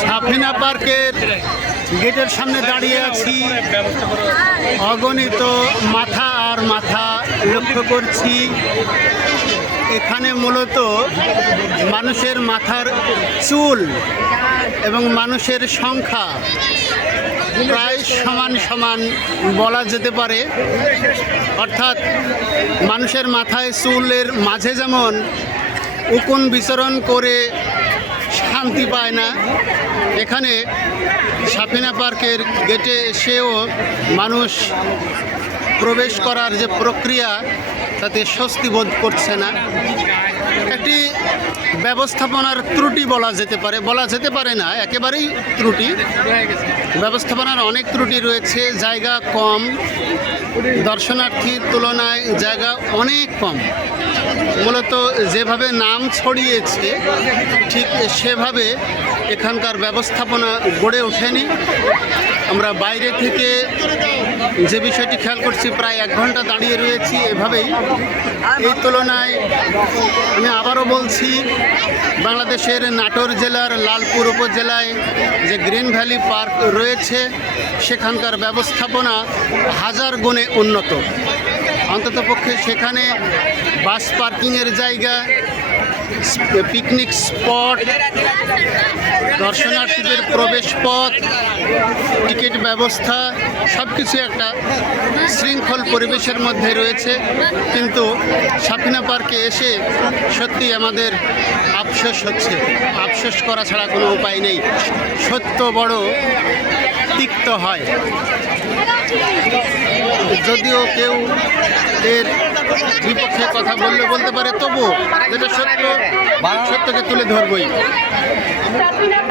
সাফিনা পার্কের গেটের সামনে দাঁড়িয়ে আছি। অগণিত মাথা আর মাথা লক্ষ্য করছি। এখানে মূলত মানুষের মাথার চুল এবং মানুষের সংখ্যা প্রায় সমান সমান বলা যেতে পারে। অর্থাৎ মানুষের মাথায় চুলের মাঝে যেমন উকুন বিচরণ করে শান্তি পায় না, এখানে সাফিনা পার্কের গেটে এসেও মানুষ প্রবেশ করার যে প্রক্রিয়া তাতে স্বস্তি বোধ করছে না। একটি ব্যবস্থাপনার ত্রুটি বলা যেতে পারে না, একেবারেই ত্রুটি। ব্যবস্থাপনার অনেক ত্রুটি রয়েছে। জায়গা কম, দর্শনার্থীর তুলনায় জায়গা অনেক কম। মূলত যেভাবে নাম ছড়িয়েছে ঠিক সেভাবে এখানকার ব্যবস্থাপনা গড়ে ওঠেনি। আমরা বাইরে থেকে যে বিষয়টি খেয়াল করছি, প্রায় 1 ঘন্টা দাঁড়িয়ে রয়েছি এভাবেই। এই তুলনায় আমি আবারও বলছি, বাংলাদেশের নাটোর জেলার লালপুর উপজেলায় যে গ্রিন ভ্যালি পার্ক রয়েছে সেখানকার ব্যবস্থাপনা হাজার গুণে উন্নত। অন্ততপক্ষে সেখানে বাস পার্কিংয়ের জায়গা, পিকনিক স্পট, দর্শনার্থীদের প্রবেশ পথ, টিকিট ব্যবস্থা সব কিছু একটা শৃঙ্খল পরিবেশের মধ্যে রয়েছে। কিন্তু সাফিনা পার্কে এসে সত্যি আমাদের আফসোস হচ্ছে। আফসোস করা ছাড়া কোনো উপায় নেই। সত্য বড় তিক্ত হয়। যদিও কেউ এর বিপক্ষে কথা বলতে পারে, তবু যেটা সত্যকে তুলে ধরবই।